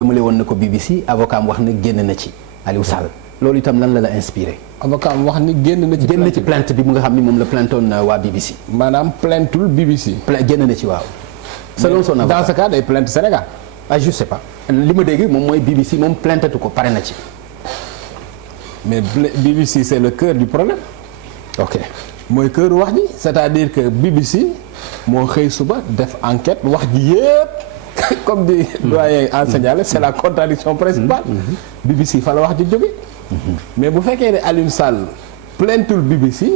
jëmale woon na ko BBC avocat am wax na génn na ci Aliou Sall loolu itam lan la inspiré. avocat am wax ni génn na ci plainte bi mu nga xam ni moom la plaintoon waa BBC. maanaam plaintul BBC. génn na ci waaw. selon son avocat dans ce cas day plainte Sénégal. ah je sais pas li ma dégg moom mooy BBC moom plaintatu ko pare na ci. mais BBC c'est le cœur du problème. ok mooy cœur wax ji c'est-à-dire que BBC moo xëy suba def enquête wax ji yëpp. comme di doyen enseignant c'est la contradiction principale. BBC fa la wax ji jóge. mais bu fekkee ne Aliou Sall plaintul BBC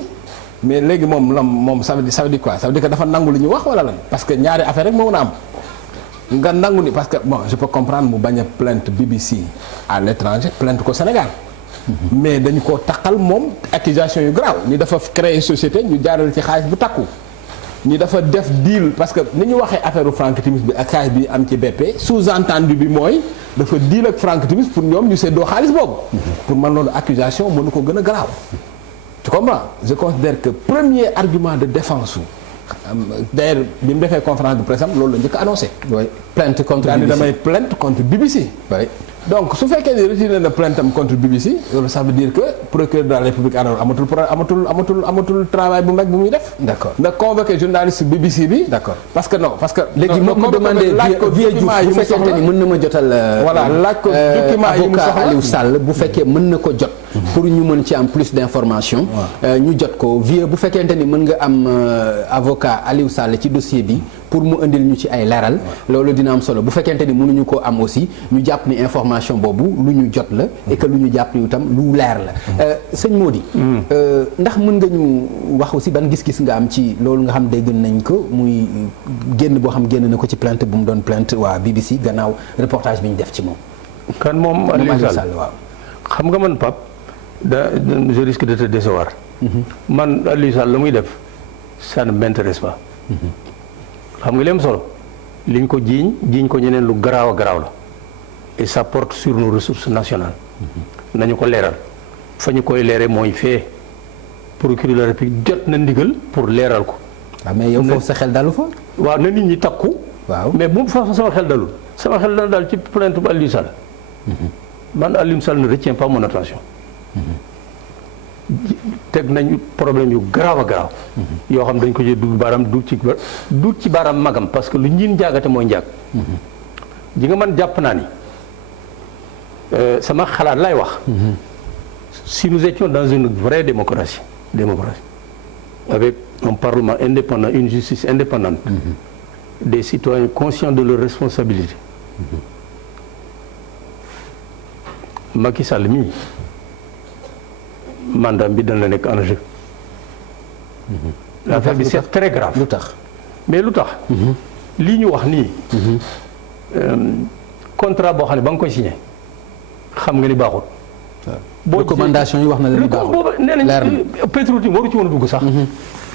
mais léegi moom ça veut dire quoi ça veut dire que dafa nangu li ñu wax wala lan parce que ñaari affaire rek moo mën a am nga nangu ni parce que bon je peux comprendre mu bañ a plainte BBC à l'étranger plainte ko Sénégal. mais dañu koo taqal moom accusation yu grave ni dafa créer société ñu jaaral ci xaalis bu takku. ni dafa def deal parce que ni ñu waxee affaire Frank Timis bi ak xaalis bi am ci BP sous-entendu bi mooy dafa deal ak Frank Timis pour ñoom ñu seddoo xaalis boobu. pour man loolu accusation mënu ko gën a garaaw. tu comprends je considère que premier argument de défense d'ailleurs bi mu defee conférence de presse am loolu la njëkk a annoncé. oui plainte contre BBC damay plainte contre BBC. oui. donc su fekkee ne retiré na plainte am contre BBC loolu ça veut dire que procureur de la République alors amatul travail bu mag bu muy def. d'accord na convoqué journaliste BBC bi. d'accord parce que léegi moo ko demandé Vieux Diouf bu fekkente ni mën na ma jotal. voilà laaj ko document yi mu soxla avocat Aliou Sall bu fekkee mën na ko jot. pour ñu mën ci am plus d'information. ñu jot ko Vieux bu fekkente ni mën nga am avocat Aliou Sall ci dossier bi pour mu indil ñu ci ay leeral. loolu dina am solo bu fekkente ni mënuñu ko am aussi ñu jàpp ni information boobu lu ñu jot la. et que lu ñu jàpp ni itam lu leer la. sëñ Mody. ndax mën nga ñu wax aussi ban gis-gis nga am ci loolu nga xam dégg nañ ko muy génn boo xam génn na ko ci plainte bu mu doon plainte waa BBC gannaaw reportage bi ñu def ci moom. kan moom Aliou Sall waaw. xam nga man Pape je risque de te décevoir. man Aliou Sall la muy def ça ne m'intéresse pas. xam nga li am solo liñ ko jiiñ ko ñeneen lu garaaw a garaaw la et ça porte sur nos ressources nationales. nañu ko leeral fa ñu koy leeree mooy fee procureur de la République jot na ndigal pour leeral ko. waaw mais yow foofu sa xel dalu fa. waaw na nit ñi takku. waaw mais bu fa sama xel dalul sama xel dana daal ci plainte bu Aliou Sall. man Aliou Sall ne retient pas mon attention. teg nañu problème yu garaaw a garaaw. yoo xam dañ ko jël dugg baaraam dugg ci baaraam magam parce que lu ñiin njaagate mooy njaag. ji nga man jàpp naa ni sama xalaat lay wax. si nous étions dans une vraie démocratie avec un parlement indépendant une justice indépendante. des citoyens conscients de leurs responsabilités. Macky Sall mii mandat bi dana nekk en jeu. l'affaire bi c'est très grave. lu tax mais lu tax. lii ñu wax nii. contrat boo xam ne ba nga koy signé xam nga ni baaxul. boo recommandation yi wax na la ni baaxul booba nee nañ Petro-Tim waru ci woon a dugg sax.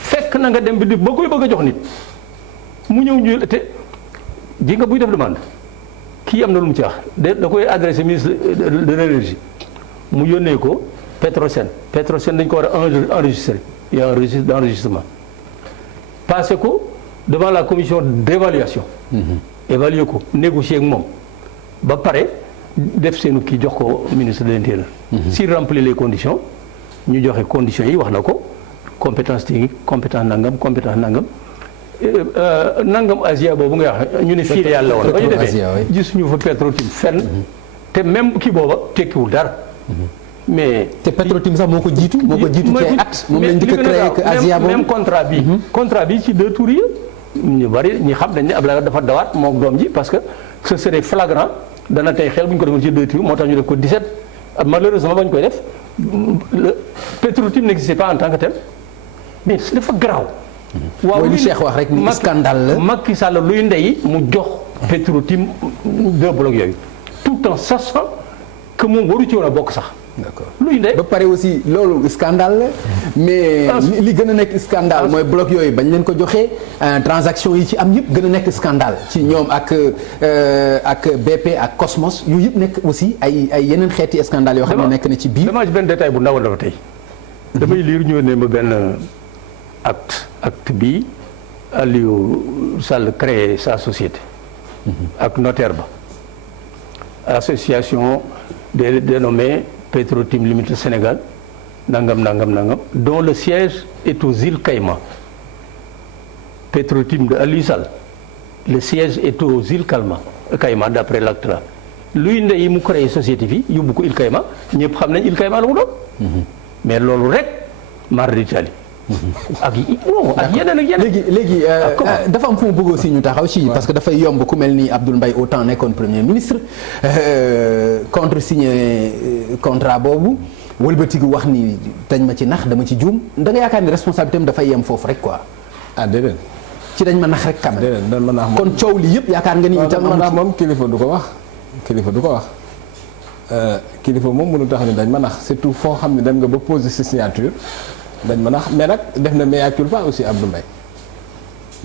fekk na nga dem bi ba koy bëgg a jox nit. mu ñëw ñu te ji nga buy def demande kii am na lu mu ci wax da koy adressé ministre de l'énergie mu yónnee ko Petrosen dañ ko war a enregistrer il y a un registre d'enregistrement passé ko devant la commission d'évaluation. évaluer ko négocier ak moom ba pare def seenu kii jox ko ministre de l'intérieur. s'il remplit les conditions ñu joxe conditions yi wax na ko compétence technique compétence nangam. nangam Asia boobu nga wax ñu ne filiale la woon ba ñu defee gisuñu fa Petro-Tim fenn te même kii booba tekkiwul dara mais te Petro-Tim sax moo ko jiitu ci ay at moom lañ njëkk a créé que Asia boobu même contrat bi ci 2 tours yi ñu bari ñi xam dañ ne Abdoulaye dafa dawaat moom doom ji parce que ce serait flagrant dana tey xel bu ñu ko defoon ci 2 tours moo tax ñu def ko 17 malheureusement ba ñu koy def Petro-Tim n'existait pas en tant que tel mais dafa garaaw. waaw li Cheikh wax rek ni scandale la Macky Sall luy ndey mu jox Petro-Tim 2 blocs yooyu tout en sachant que moom waru ci woon a bokk sax. d'accord luy ndey ba pare aussi loolu scandale la mais li gën a nekk scandale mooy blocs yooyu bañ leen ko joxee transaction yi ci am yëpp gën a nekk scandale ci ñoom ak BP ak Cosmos yu yëpp nekk aussi ay yeneen xeeti scandale yoo xam ne nekk na ci biir. damaa ci benn détail bu ndaw dafa tey damay liir ñëw ne ma benn acte bi Aliou Sall créé sa société. ak notaire ba association dénommée Petro-Tim Limited Sénégal nangam dont le siège est aux îles Caïmans. Petro-Tim de Aliou Sall le siège est aux îles Caïmans d'après l'acte là luy ndey mu créé société fii yóbbu ko îles Caïmans ñëpp xam nañ îles Caïmans la mu doon. mais loolu rek mar d'Italie. ak yeneen ak yeneen. léegi dafa am fu mu bëgg aussi ñu taxaw ci parce que dafay yomb ku mel ni Abdoul Mbaye autant nekkoon premier ministre contresigné contrat boobu wëlbatigu wax ni dañ ma ci nax dama ci juum da nga yaakaar ni responsabilité am dafay yem foofu rek quoi. déedéet. ci dañ ma nax rek kam. déedéet dañ ma nax kon coow li yëpp yaakaar nga ni itam amu ci moom kilifa du ko wax. kilifa moom mënu tax ni dañ ma nax surtout foo xam ne dem nga ba poser sa signature. dañ ma nax mais nag def na mea culpa aussi Abdoul Mbaye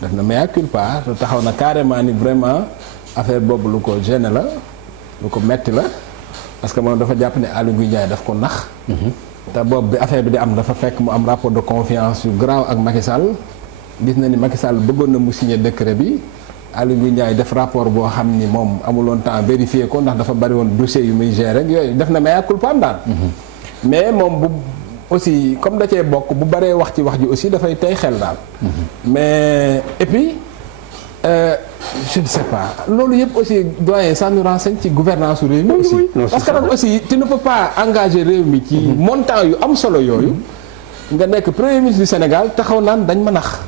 def na mea culpa taxaw na carrément ni vraiment affaire boobu lu ko gêné la lu ko metti la parce que moom dafa jàpp ne Aly Ngouille Ndiaye daf ko nax. te boobu bi affaire bi di am dafa fekk mu am rapport de confiance yu grave ak Macky Sall gis na ni Macky Sall bëggoon na mu signer décret bi Aly Ngouille Ndiaye def rapport boo xam ni moom amuloon temps vérifier ko ndax dafa bari woon dossier yu muy gérer rek yooyu def na mea culpa am daal. mais moom bu. aussi comme da cee bokk bu baree wax ci wax ji aussi dafay tey xel daal. mais et puis je ne sais pas loolu yëpp aussi doyen ça nous renseigne ci gouvernance su réew mi aussi. parce que nag aussi tu ne peux pas engager réew mi ci montant yu am solo yooyu. nga nekk premier ministre du Sénégal taxaw naan dañ ma nax.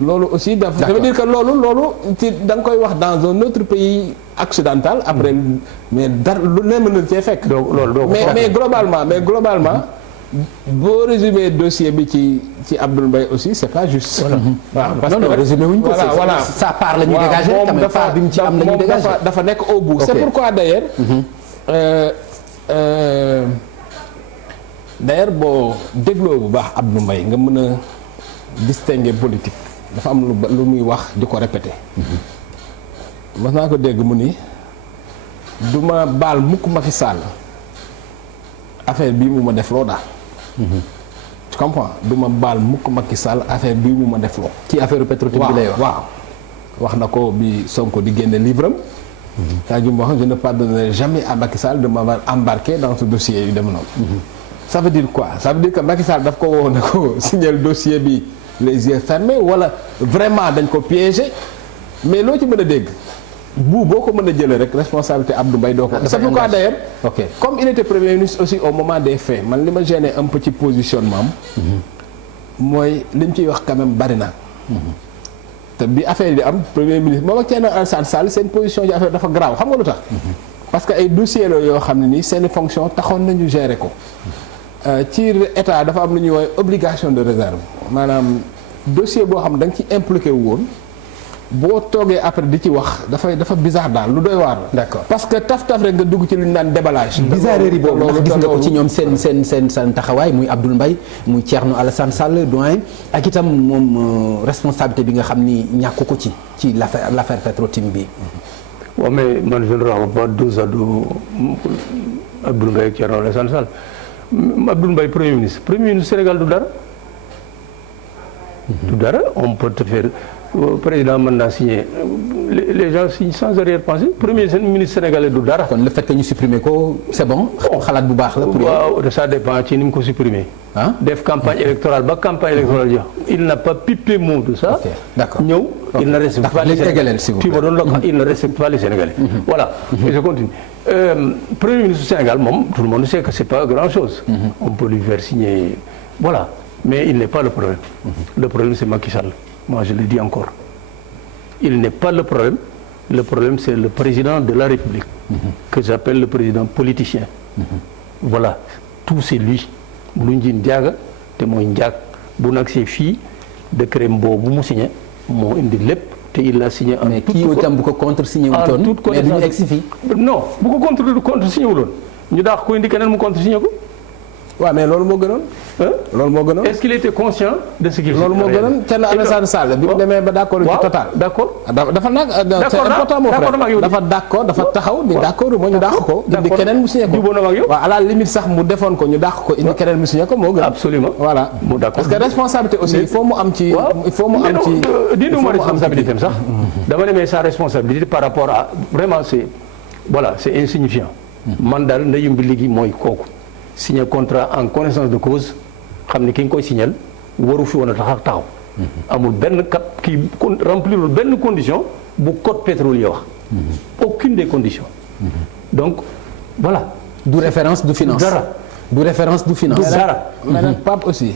loolu aussi dafa veut dire que loolu ci da nga koy wax dans un autre pays occidental après mais dara lu ne mën na cee fekk. mais globalement. boo résumé dossier bi ci Abdoul Mbaye aussi c'est pas juste. waaw parce que résumé wuñ ko voilà ça part la ñuy dégager moom dafa bi mu ci am la ñuy dégager dafa nekk au bout. c'est pourquoi d'ailleurs boo dégloo bu baax Abdoul Mbaye nga mën a distinguer politique dafa am lu muy wax di ko répéter. mas naa ko dégg mu ni du ma baal mukk Macky Sall affaire bii mu ma def loo daal. tu comprends du ma baal mukk Macky Sall affaire bii mu ma def loo. ci affaire Petro-Tim bi lay wax waaw wax na ko bi Sonko di génne livre am. yaa ngi wax je ne pardonnerai jamais à Macky Sall de m'avoir embarqué dans ce dossier yu dem noonu. ça veut dire quoi ça veut dire que Macky Sall daf ko woo ne ko signer le dossier bi les yeux fermés wala vraiment dañ ko piéger mais loo ci mën a dégg. boo ko mën a jëlee rek responsabilité Abdoul Mbaye doo ko. c'est pourquoi d'ailleurs comme il était premier ministre aussi au moment des faits man li ma gêné un peu ci positionnement am. mooy li mu ciy wax quand même bari na. te bi affaire yi di am premier ministre moom ak Thierno Alassane Sall seen position ci affaire dafa grave xam nga lu tax. parce que ay dossiers la yoo xam ne nii seen fonction taxoon nañu gérer ko. ci état dafa am lu ñuy woowee obligation de réserve maanaam dossier boo xam da nga ci impliqué wu woon. boo toogee après di ci wax dafa bizarre daal lu doy waar la. d'accord parce que taf rek nga dugg ci lu ñu naan déballage. bizarrerie boobu ndax gis nga ko ci ñoom seen taxawaay muy Abdoul Mbaye muy Thierno Alassane Sall doyen ak itam moom responsabilité bi nga xam ni ñàkku ko ci l'affaire Petro-Tim bi. waaw mais man je ne renvoie pas dos à dos Abdoul Mbaye ak Thierno Alassane Sall Abdoul Mbaye premier ministre Sénégal du dara. du dara on peut te faire. président mën naa signer les gens signent sans arrière-pensée premier ministre sénégalais du dara. kon le fait que ñu supprimer ko c'est bon. xalaat bu baax la pour waaw ça dépend ci ni mu ko supprimer. def campagne électorale ba campagne électorale jox il n'a pas pipé mot de ça. ok d'accord ñëw il ne respecte pas les Sénégalais. tu me donnes le il ne respecte pas les Sénégalais. voilà et je continue. premier ministre du Sénégal moom tout le monde sait que c'est pas grand-chose. on peut lui faire signer voilà mais il n'est pas le problème. le problème c'est Macky Sall. Moi, je le dis encore. Il n'est pas le problème. Le problème, c'est le président de la République, que j'appelle le président politicien. Voilà. Tout c'est lui. Lunjin Diaga, te mooy Ndiak, bu nag see fii décret boobu mu signé moo indi lépp te il l'a signé en toute mais kii itam bu ko contre signé wutoon mais du ñu egg si fii. non bu ko contre signé wuloon ñu daax ko indi keneen mu contre signé ko. waaw mais loolu moo gënoon. loolu moo gënoon. est-ce qu'il était conscient de ce qu'il faisait. loolu moo gënoon Thierno Alassane Sall bi mu demee ba d'accord ci total. d'accord dafa nag c'est important mon frère dafa d'accord dafa taxaw ni d'accord moo ñu dàq ko. indi keneen mu signé ko waaw à la limite sax mu defoon ko ñu dàq ko indi keneen mu signé ko moo gën. absolument voilà parce que responsabilité aussi il faut mu am ci. il faut mu am ci dindi ma responsabilité am sax. dama demee sa responsabilité par rapport à vraiment c'est voilà c'est insignifiant. man daal ndeyum bi léegi mooy kooku signer contrat en connaissance de cause xam ne ki nga koy signal waru fi woon a taxaw. amul benn cap kii remplirul benn condition bu code pétrolier wax. aucune des conditions. donc voilà. du référence du finance. dara du référence du finance. dara. mais nag Pape aussi.